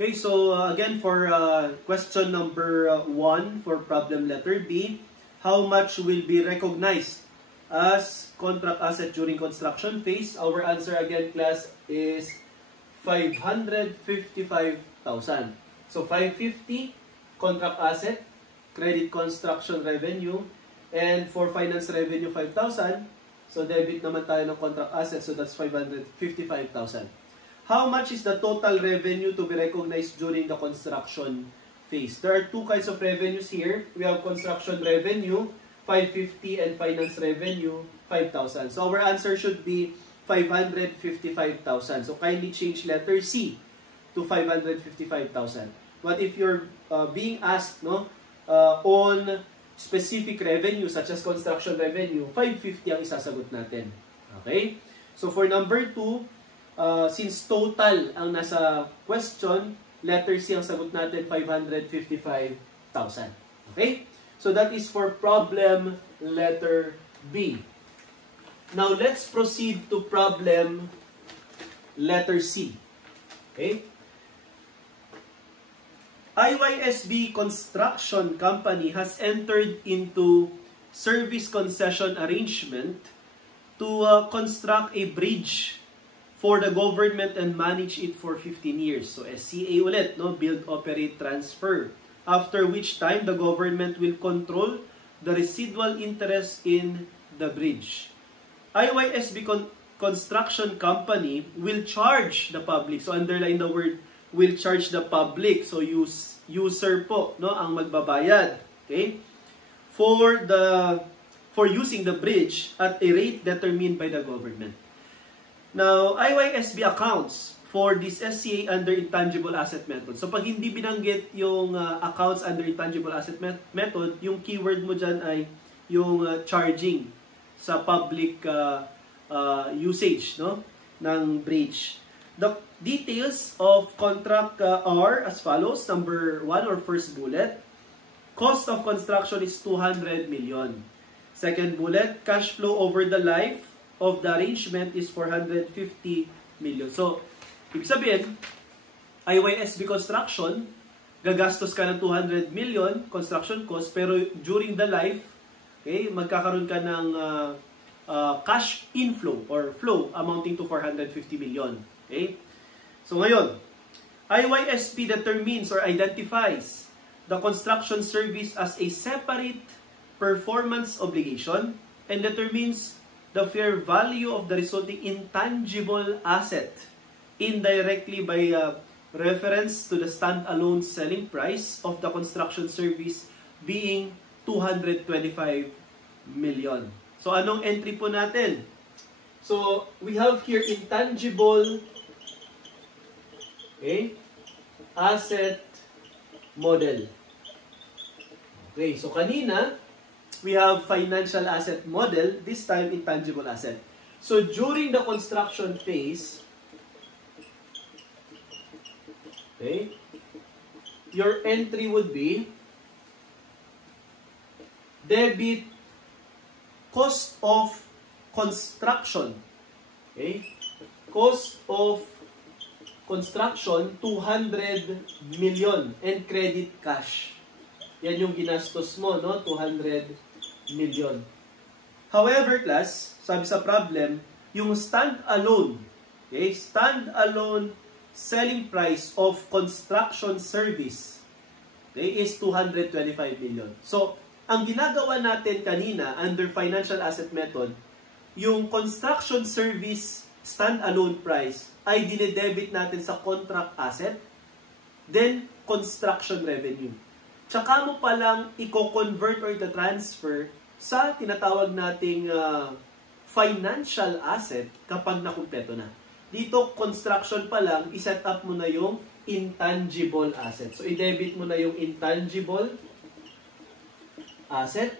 Okay, so again for question number 1 for problem letter B, how much will be recognized as contract asset during construction phase? Our answer again, class, is 555,000. So 550 contract asset, credit construction revenue, and for finance revenue 5,000. So debit naman tayo ng contract asset, so that's 555,000. How much is the total revenue to be recognized during the construction phase? There are two kinds of revenues here. We have construction revenue, 550, and finance revenue, 5,000. So our answer should be 555,000. So kindly change letter C to 555,000. But if you're being asked on specific revenue such as construction revenue, 550 ang isasagot natin. Okay? So for number 2, since total ang nasa question, letter C ang sagot natin, 555,000. Okay? So that is for problem letter B. Now let's proceed to problem letter C. Okay? IYSB Construction Company has entered into service concession arrangement to construct a bridge for the government and manage it for 15 years. So SCA ulit, build, operate, transfer. After which time, the government will control the residual interest in the bridge. IYSB Construction Company will charge the public. So underline the word will charge the public. So user po ang magbabayad. Okay? For using the bridge at a rate determined by the government. Now, IYSB accounts for this SCA under intangible asset method. So, pag hindi binanggit yung accounts under intangible asset method, yung keyword mo dyan ay yung charging sa public usage ng bridge. The details of contract are as follows. Number 1 or first bullet, cost of construction is 200 million. Second bullet, cash flow over the life of the arrangement is 450 million. So, ibig sabihin, IYSB Construction, gagastos ka ng 200 million construction cost, pero during the life, okay, magkakaroon ka ng cash inflow or flow amounting to 450 million. Okay? So, ngayon, IYSB determines or identifies the construction service as a separate performance obligation and determines the fair value of the resulting intangible asset indirectly by reference to the stand-alone selling price of the construction service being 225 million. So, anong entry po natin? So, we have here intangible asset model. Okay, so kanina, we have financial asset model, this time intangible asset. So during the construction phase, okay, your entry would be debit cost of construction. Okay? Cost of construction, 200 million and credit cash. Yan yung ginastos mo, 200 million. However, class, sabi sa problem, yung stand-alone, okay, stand-alone selling price of construction service, okay, is 225 million. So, ang ginagawa natin kanina under financial asset method, yung construction service stand-alone price ay dinedebit natin sa contract asset, then construction revenue. Tsaka mo palang i-convert or i-transfer sa tinatawag nating financial asset kapag nakumpleto na. Dito, construction pa lang, iset up mo na yung intangible asset. So, i-debit mo na yung intangible asset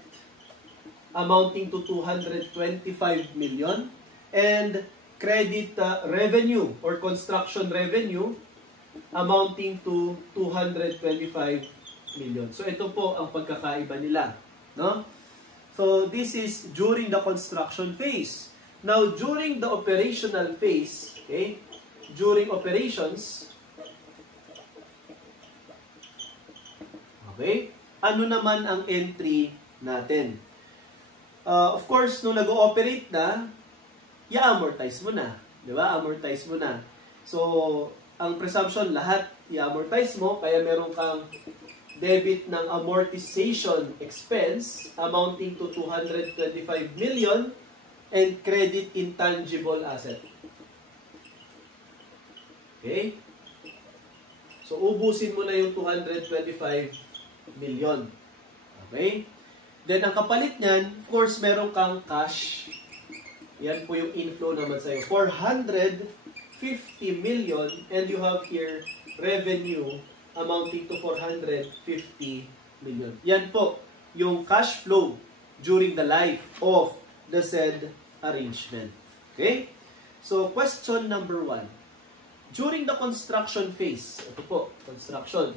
amounting to 225 million and credit revenue or construction revenue amounting to 225 million. So, ito po ang pagkakaiba nila. So, this is during the construction phase. Now, during the operational phase, okay, during operations, Okay? Ano naman ang entry natin? Of course, nung nag-ooperate na, i-amortize mo na. Di ba? Amortize mo na. So, ang presumption, lahat i-amortize mo, kaya meron kang debit ng amortization expense amounting to 225 million and credit intangible asset. Okay? So, ubusin mo na yung 225 million. Okay? Then, ang kapalit niyan, of course, meron kang cash. Yan po yung inflow naman sa'yo. 450 million and you have here revenue amounting to 450 million. Yan po yung cash flow during the life of the said arrangement. Okay? So, question number 1. During the construction phase, ito po, construction,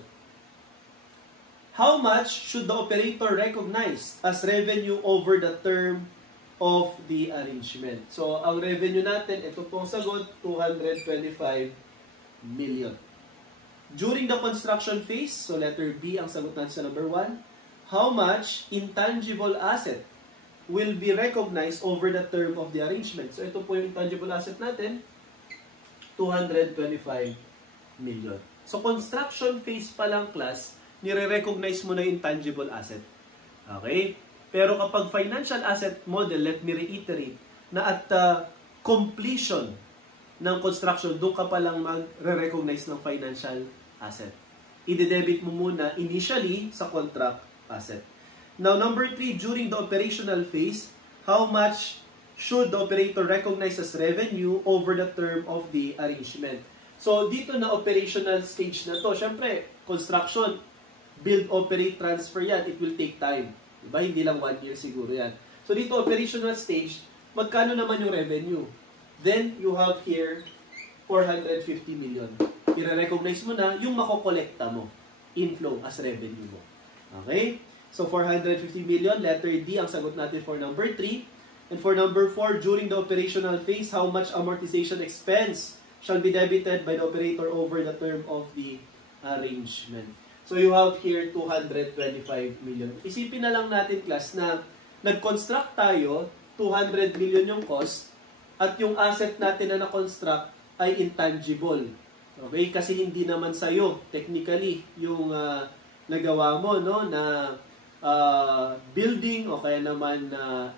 how much should the operator recognize as revenue over the term of the arrangement? So, ang revenue natin, ito pong sagot, 225 million. During the construction phase, so letter B ang sagot natin sa number 1, how much intangible asset will be recognized over the term of the arrangement? So, ito po yung intangible asset natin, 225 million. So, construction phase pa lang, class, nire-recognize mo na yung intangible asset. Okay? Pero kapag financial asset model, let me reiterate, na at completion ng construction, doon ka palang mag-recognize ng financial asset. I-debit mo muna initially sa contract asset. Now, number 3, during the operational phase, how much should the operator recognize as revenue over the term of the arrangement? So, dito na operational stage na to, syempre, construction, build, operate, transfer yan, it will take time. Diba? Hindi lang 1 year siguro yan. So, dito operational stage, magkano naman yung revenue? Then, you have here 450 million. I-recognize mo na yung makokolekta mo, inflow as revenue mo. Okay? So, 450 million, letter D ang sagot natin for number 3. And for number 4, during the operational phase, how much amortization expense shall be debited by the operator over the term of the arrangement? So, you have here 225 million. Isipin na lang natin, class, na nag-construct tayo, 200 million yung cost, at yung asset natin na na-construct ay intangible. Okay? Kasi hindi naman sa'yo, technically, yung nagawa mo, no, na building o kaya naman na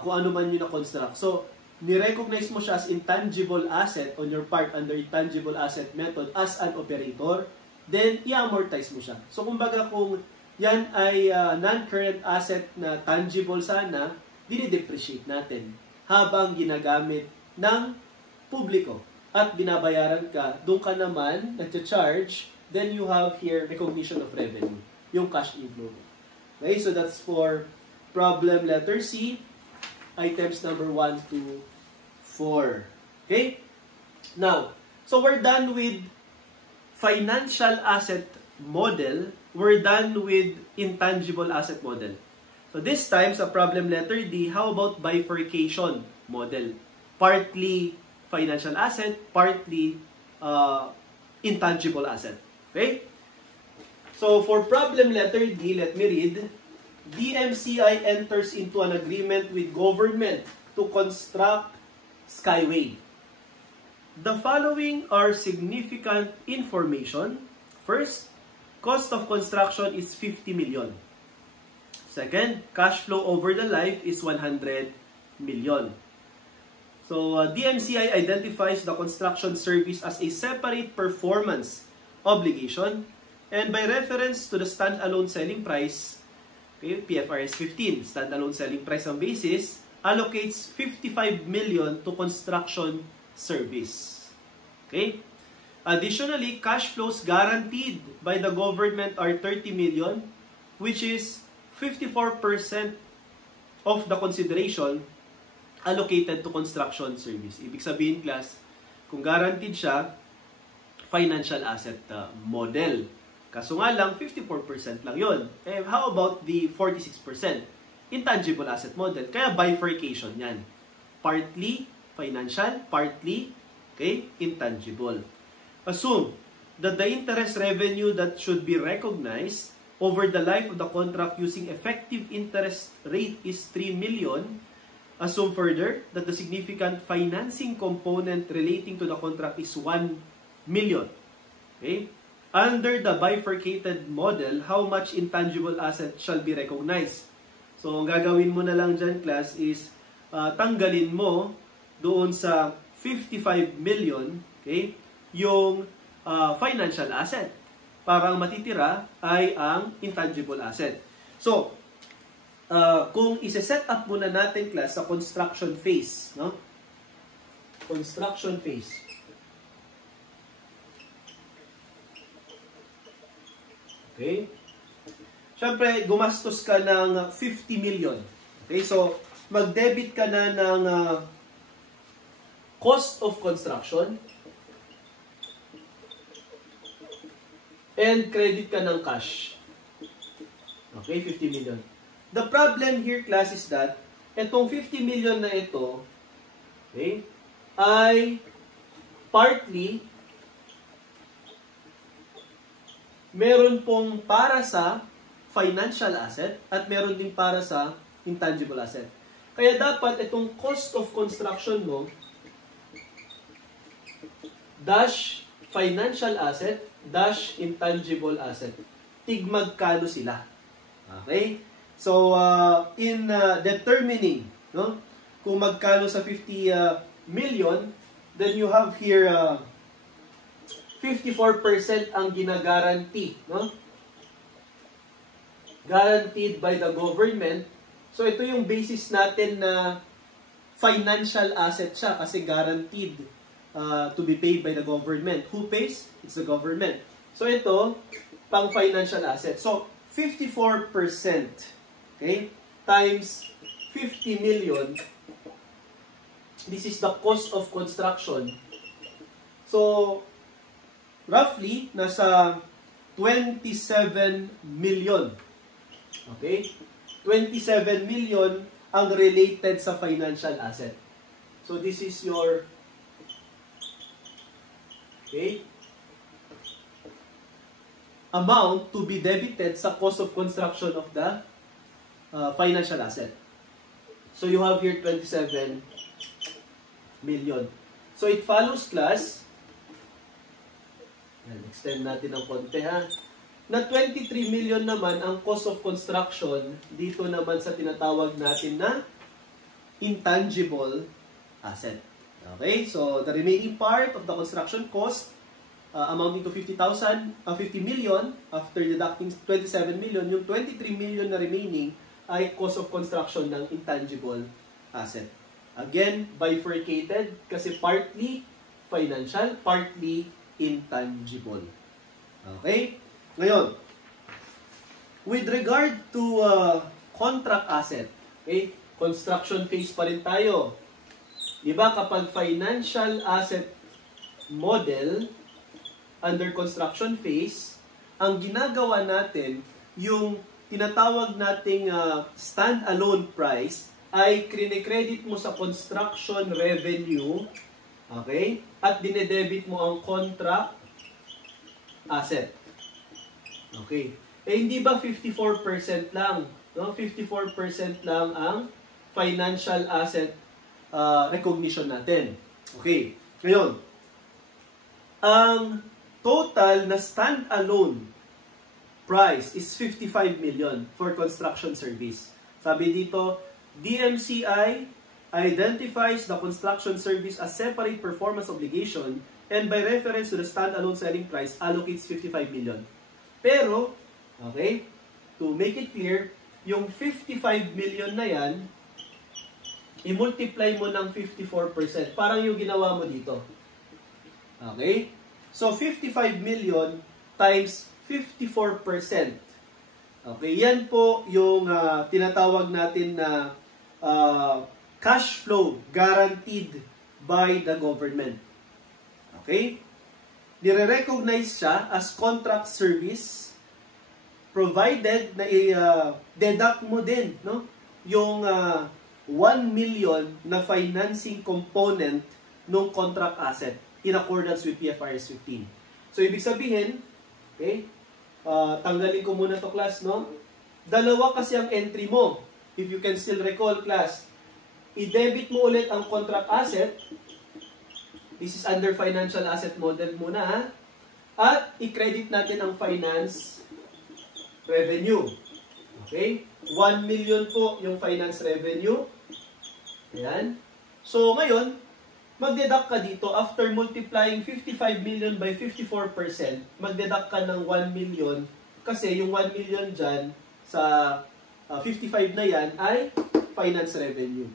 kung ano man yung na-construct. So, ni-recognize mo siya as intangible asset on your part under intangible asset method as an operator, then i-amortize mo siya. So, kumbaga kung yan ay non-current asset na tangible sana, dinidepreciate natin habang ginagamit ng publiko at binabayaran ka, doon ka naman nag-charge, then you have here recognition of revenue, yung cash inflow. Okay, so that's for problem letter C, items number 1 to 4. Okay? Now, so we're done with financial asset model, we're done with intangible asset model. So this time, sa problem letter D, how about bifurcation model? Partly financial asset, partly intangible asset. Okay? So for problem letter D, let me read. DMCI enters into an agreement with government to construct Skyway. The following are significant information. First, cost of construction is 50 million. Second, cash flow over the life is 100 million. So, DMCI identifies the construction service as a separate performance obligation, and by reference to the standalone selling price, okay, PFRS 15, standalone selling price on basis, allocates 55 million to construction service. Okay? Additionally, cash flows guaranteed by the government are 30 million, which is 54% of the consideration allocated to construction service. Ibig sabihin, class, kung guaranteed siya, financial asset model. Kaso nga lang, 54% lang yon. Eh, how about the 46%? Intangible asset model. Kaya bifurcation yan. Partly financial, partly intangible. Assume that the interest revenue that should be recognized over the life of the contract using effective interest rate is 3 million, assume further that the significant financing component relating to the contract is 1 million. Okay? Under the bifurcated model, how much intangible asset shall be recognized? So, ang gagawin mo na lang dyan, class, is tanggalin mo doon sa 55 million, okay, yung financial asset. Parang matitira ay ang intangible asset. So, kung isa-set up muna natin, class, sa construction phase, no? Construction phase. Okay? Siyempre, gumastos ka ng 50 million. Okay? So, mag-debit ka na ng cost of construction and credit ka ng cash. Okay? 50 million. The problem here, class, is that itong 50 million na ito, okay, ay partly meron pong para sa financial asset at meron din para sa intangible asset. Kaya dapat itong cost of construction mo dash financial asset dash intangible asset. Tigmagkano sila. Okay? So, in determining, no, kung magkano sa 50 million, then you have here 54% ang ginagaranti, no? Guaranteed by the government. So, ito yung basis natin na financial asset siya kasi guaranteed to be paid by the government. Who pays? It's the government. So, ito, pang financial asset. So, 54%, okay, times 50 million, this is the cost of construction. So, roughly, nasa 27 million. Okay? 27 million ang related sa financial asset. So, this is your, okay, amount to be debited sa cost of construction of the financial asset. So, you have here 27 million. So, it follows, class, extend natin ng konti, ha, na 23 million naman ang cost of construction dito naman sa tinatawag natin na intangible asset. Okay? So, the remaining part of the construction cost amounting to 50 million after deducting 27 million, yung 23 million na remaining ay cost of construction ng intangible asset. Again, bifurcated kasi partly financial, partly intangible. Okay? Ngayon, with regard to contract asset, okay, construction phase pa rin tayo. Diba kapag financial asset model under construction phase, ang ginagawa natin, yung tinatawag nating stand-alone price, ay kine-credit mo sa construction revenue, okay, at dinedebit mo ang contract asset. Okay. Eh, hindi ba 54% lang? No? 54% lang ang financial asset recognition natin. Okay. Ngayon, ang total na stand-alone price is 55 million for construction service. Sabi dito, DMCI identifies the construction service as separate performance obligation and by reference to the stand-alone selling price allocates 55 million. Pero, okay, to make it clear, yung 55 million na yan, i-multiply mo ng 54%. Parang yung ginawa mo dito. Okay? So, 55 million times 54%. Okay, yan po yung tinatawag natin na cash flow guaranteed by the government. Okay? Nire-recognize siya as contract service provided na i-deduct mo din, no, yung 1 million na financing component ng contract asset in accordance with PFRS 15. So, ibig sabihin, okay, tanggalin ko muna to class, no? Dalawa kasi ang entry mo. If you can still recall, class, i-debit mo ulit ang contract asset. This is under financial asset model muna, ha? At i-credit natin ang finance revenue. Okay? 1 million po yung finance revenue. Ayan. So, ngayon, magdeduct ka dito. After multiplying 55 million by 54%, magdeduct ka ng 1 million. Kasi yung 1 million dyan, sa 55 na yan, ay finance revenue.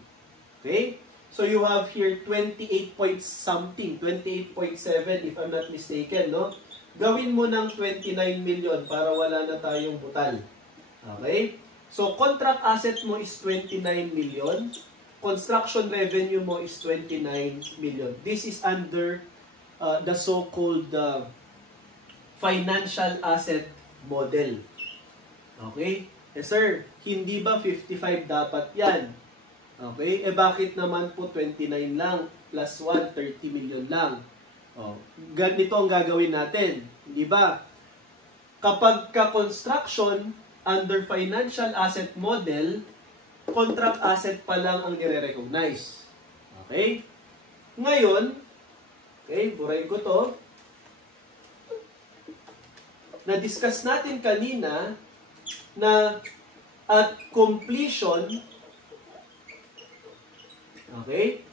Okay? So, you have here 28 point something, 28.7 if I'm not mistaken, no? Gawin mo ng 29 million para wala na tayong butal. Okay? So, contract asset mo is 29 million. Construction revenue mo is 29 million. This is under the so-called financial asset model. Okay? Eh sir, hindi ba 55 dapat yan? Okay? Eh bakit naman po 29 lang plus 1, 30 million lang? Oh, ganito ang gagawin natin. Hindi ba? Kapag ka-construction under financial asset model, contract asset pa lang ang nire-recognize. Okay? Ngayon, okay, burahin ko to. Na-discuss natin kanina na at completion, okay,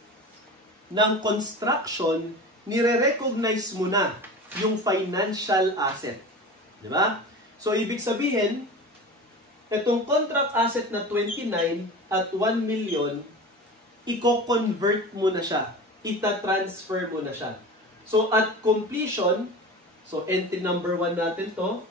ng construction, nire-recognize mo na yung financial asset. Di ba? So, ibig sabihin, itong contract asset na 29 at 1 million, i-convert mo na siya. Ita-transfer mo na siya. So, at completion, so entry number 1 natin to.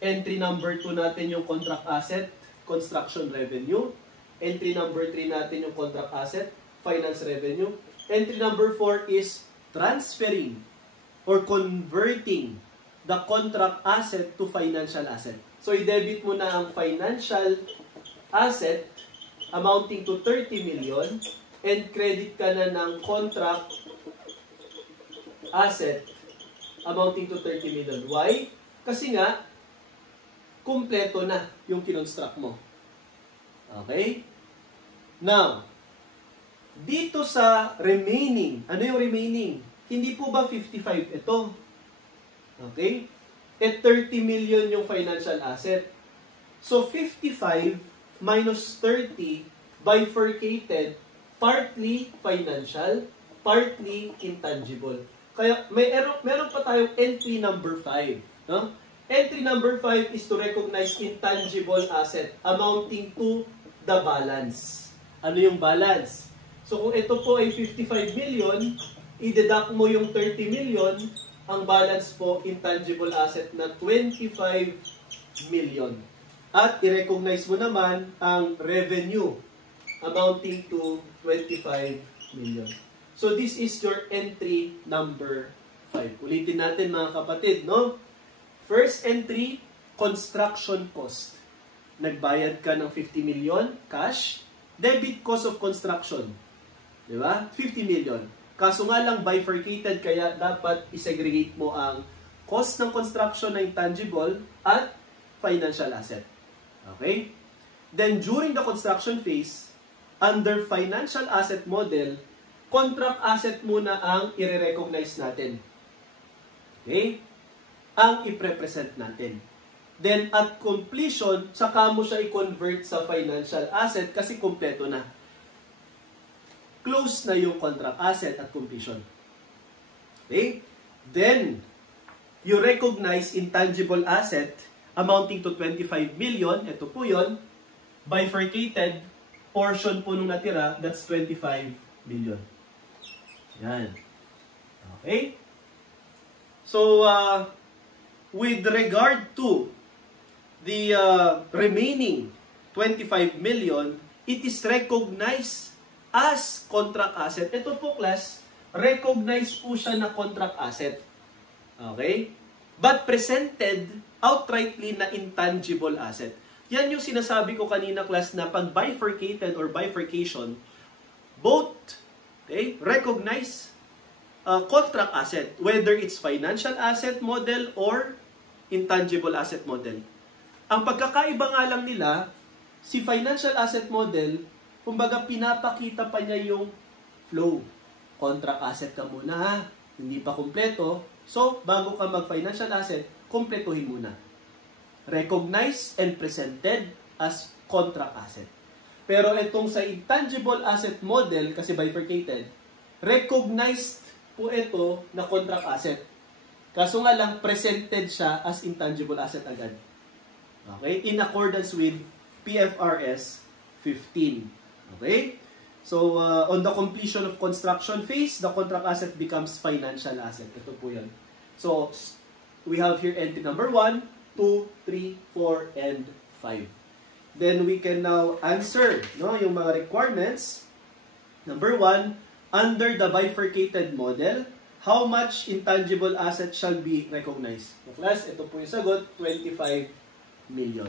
Entry number 2 natin yung contract asset, construction revenue. Entry number 3 natin yung contract asset, finance revenue. Entry number 4 is transferring or converting the contract asset to financial asset. So, i-debit mo na ang financial asset amounting to 30 million and credit ka na ng contract asset amounting to 30 million. Why? Kasi nga, kumpleto na yung kinonstruct mo. Okay? Now, dito sa remaining, ano yung remaining? Hindi po ba 55 ito? Okay? At 30 million yung financial asset. So, 55 minus 30 bifurcated, partly financial, partly intangible. Kaya, meron pa tayong entry number 5. No? Entry number 5 is to recognize intangible asset amounting to the balance. Ano yung balance? So, kung ito po ay 55 million, i-deduct mo yung 30 million, ang balance po, intangible asset na 25 million. At i-recognize mo naman ang revenue amounting to 25 million. So, this is your entry number 5. Ulitin natin mga kapatid, no? First entry, construction cost. Nagbayad ka ng 50 million cash, debit cost of construction. Di ba? 50 million. Kaso nga lang bifurcated, kaya dapat isegregate mo ang cost ng construction na intangible at financial asset. Okay? Then during the construction phase, under financial asset model, contract asset muna ang i-recognize natin. Okay? Ang i-represent natin. Then at completion, saka mo siya i-convert sa financial asset kasi kumpleto na. Close na yung contract asset at completion. Okay? Then, you recognize intangible asset amounting to 25 million. Ito po yun. Bifurcated portion po nung natira, that's 25 million. Yan. Okay? So, with regard to the remaining 25 million, it is recognized as contract asset. Ito po, class, recognized po siya na contract asset. Okay? But presented outrightly na intangible asset. Yan yung sinasabi ko kanina, class, na pag bifurcated or bifurcation, both recognize contract asset, whether it's financial asset model or intangible asset model. Ang pagkakaiba nga lang nila, si financial asset model, kumbaga pinapakita pa niya yung flow. Contract asset ka muna ha, hindi pa kumpleto. So, bago ka mag-financial asset, kumpletuhin muna. Recognized and presented as contract asset. Pero itong sa intangible asset model, kasi bifurcated, recognized po ito na contract asset. Kaso nga lang, presented siya as intangible asset agad. Okay? In accordance with PFRS 15. Okay? So, on the completion of construction phase, the contract asset becomes financial asset. Ito po yan. So, we have here entry number 1, 2, 3, 4, and 5. Then we can now answer yung mga requirements. Number 1, under the bifurcated model, how much intangible asset shall be recognized? So class, ito po yung sagot, 25 million.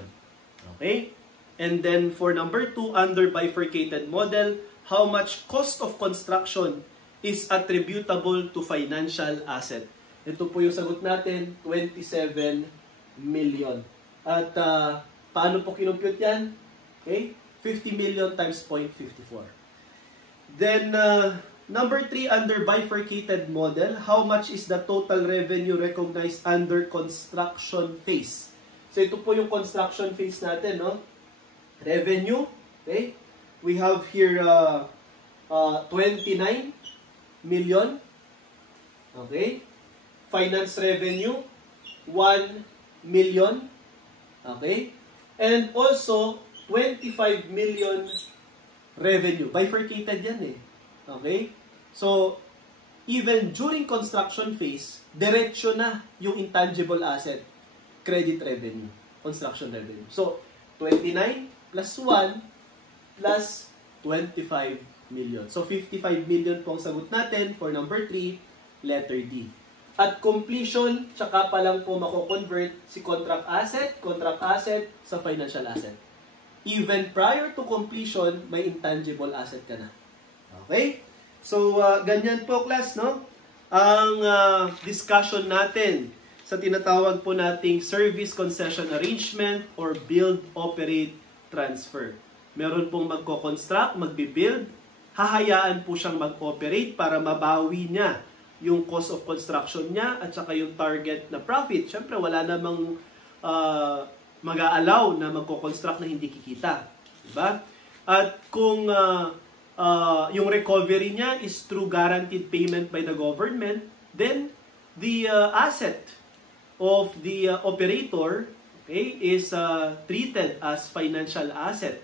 Okay? And then for number 2, under bifurcated model, how much cost of construction is attributable to financial asset? Ito po yung sagot natin, 27 million. At paano po kinumpute yan? Okay? 50 million times 0.54. Then, number 3, under bifurcated model, how much is the total revenue recognized under construction phase? So, ito po yung construction phase natin, no? Revenue, okay? We have here 29 million. Okay? Finance revenue, 1 million. Okay? And also, 25 million revenue. Bifurcated yan eh. Okay? So, even during construction phase, diretso na yung intangible asset, credit revenue, construction revenue. So, 29 plus 1 plus 25 million. So, 55 million po ang sagot natin for number 3, letter D. At completion, tsaka pa lang po mako-convert si contract asset sa financial asset. Even prior to completion, may intangible asset ka na. Okay? So, ganyan po, class, no? Ang discussion natin sa tinatawag po nating service concession arrangement or build, operate, transfer. Meron pong magko-construct, magbi-build, hahayaan po siyang mag-operate para mabawi niya yung cost of construction niya at saka yung target na profit. Siyempre, wala namang mag-a-allow na magko-construct na hindi kikita. Diba? At kung yung recovery niya is through guaranteed payment by the government, then the asset of the operator, okay, is treated as financial asset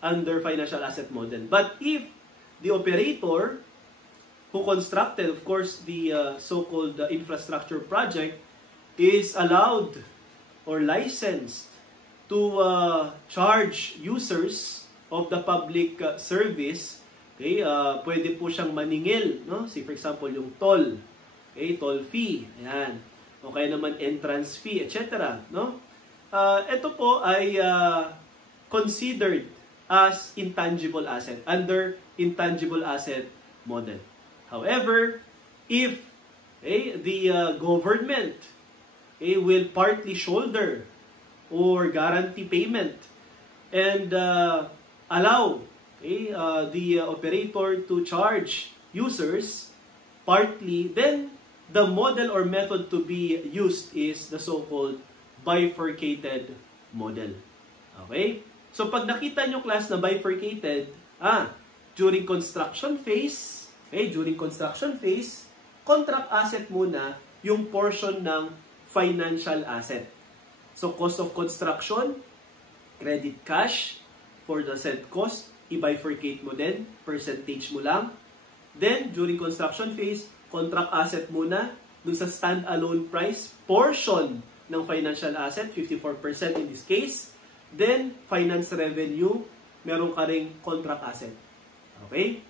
under financial asset model. But if the operator who constructed, of course, the so-called infrastructure project is allowed or licensed to charge users of the public service, okay, pwede po siyang maningil, no? See, for example, yung toll, okay, toll fee, ayan, o kaya naman entrance fee, etc. No? Ito po ay considered as intangible asset under intangible asset model. However, if the government will partly shoulder or guarantee payment and allow the operator to charge users partly, then the model or method to be used is the so-called bifurcated model. Okay? So pag nakita nyo, class, na bifurcated, during construction phase, during construction phase, contract asset muna yung portion ng financial asset. So, cost of construction, credit cash for the said cost, i-bifurcate mo din, percentage mo lang. Then, during construction phase, contract asset muna, dun sa stand-alone price, portion ng financial asset, 54% in this case. Then, finance revenue, meron ka ring contract asset. Okay?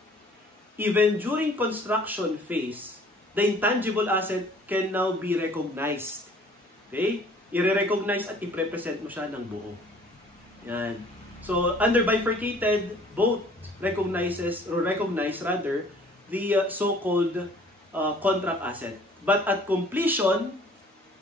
Even during construction phase, the intangible asset can now be recognized. Okay? I-recognize at i-represent mo siya ng buo. Yan. So, under bifurcated, both recognize the so-called contract asset. But at completion,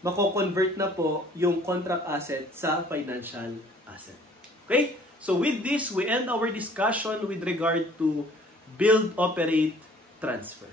mako-convert na po yung contract asset sa financial asset. Okay? So with this, we end our discussion with regard to build, operate, transfer.